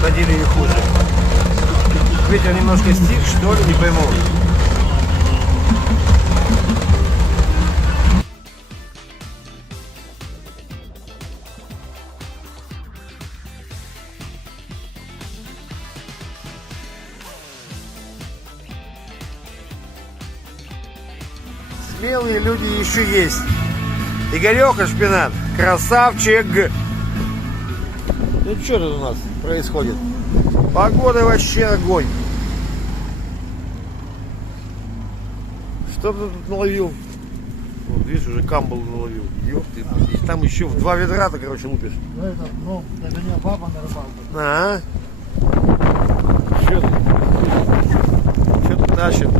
ходили и хуже. Ветер немножко стих, что ли, не пойму. Смелые люди еще есть. Игорёха Шпинат, красавчик. Ну что тут у нас происходит? Погода вообще огонь. Что ты тут наловил? Вот, видишь, уже камбал наловил. Ёпты, и там еще в 2 ведра-то, короче, лупишь. Ну, это не баба на рыбалку. А? Что ты тащит?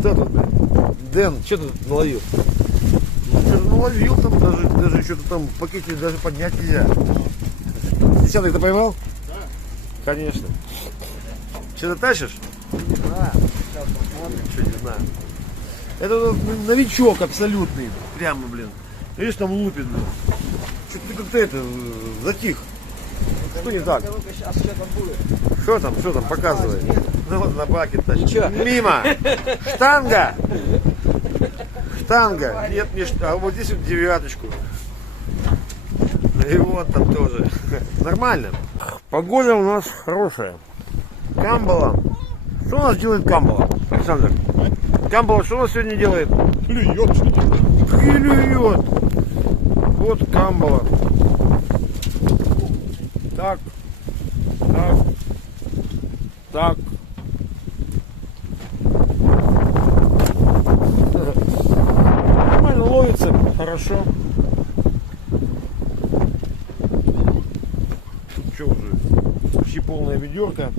Что тут, блин? Дэн, что ты тут наловил? Ну, что-то наловил там, даже что-то там в пакете даже поднять нельзя. Десятый ты поймал? Да. Конечно. Что-то тащишь? Не знаю. Сейчас посмотрим. Что не знаю. Это вот новичок абсолютный. Прямо, блин. Видишь, там лупит, блин. Что-то ты как-то это затих. Что не так? Сейчас что-то будет. Что там, показывай. Ну вот на баке тащит. Ничего. Мимо. Штанга. Штанга. Нет, не штанга. А вот здесь вот 9. И вот там тоже. Нормально. Погода у нас хорошая. Камбала. Что у нас делает камбала, Александр? Камбала что у нас сегодня делает? Клюет что-то. Клюет. Вот камбала. Так. Так. Нормально ловится, хорошо. Тут что уже? Почти полная ведерко.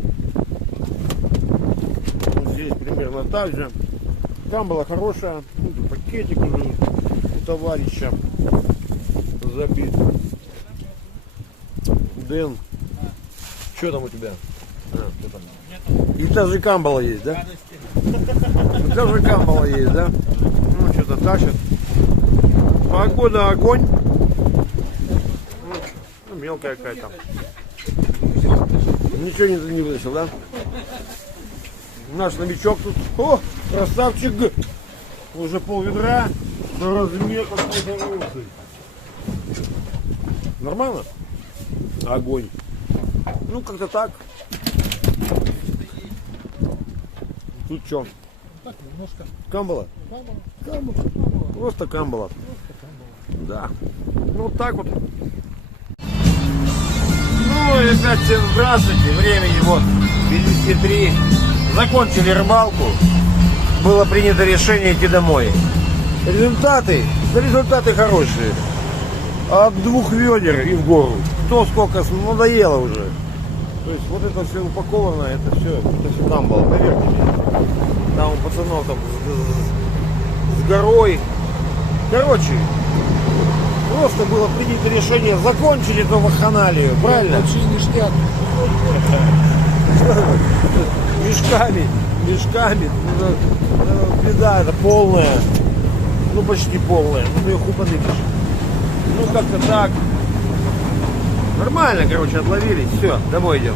Вот здесь примерно так же. Там была хорошая. Ну, тут пакетик уже у товарища забит. Дэн, что там у тебя? Что там? И даже камбала есть, да? Даже камбала есть, да? Ну, что-то тащит. Погода огонь. Ну, мелкая какая-то. Ничего не вытащил, да? Наш новичок тут. О, красавчик. Уже пол-ведра. На размер какой хороший. Нормально? Огонь. Ну, как-то так. Тут что? Так, немножко. Камбала? Камбала. Просто камбала. Да. Ну, вот так вот. Ну, ребят, всем здравствуйте. Времени вот 53. Закончили рыбалку. Было принято решение идти домой. Результаты хорошие. От 2 ведер и в гору. Кто сколько, надоело уже. То есть вот это все упаковано, это все камбала, поверьте мне. Там у пацанов там с горой. Короче, просто было принято решение закончить эту вакханалию, правильно? Вообще ништяк. Мешками. Беда это полная. Ну почти полная. Ну ее хуй подымешь. Ну как-то так. Нормально, короче, отловились. Все, домой идем.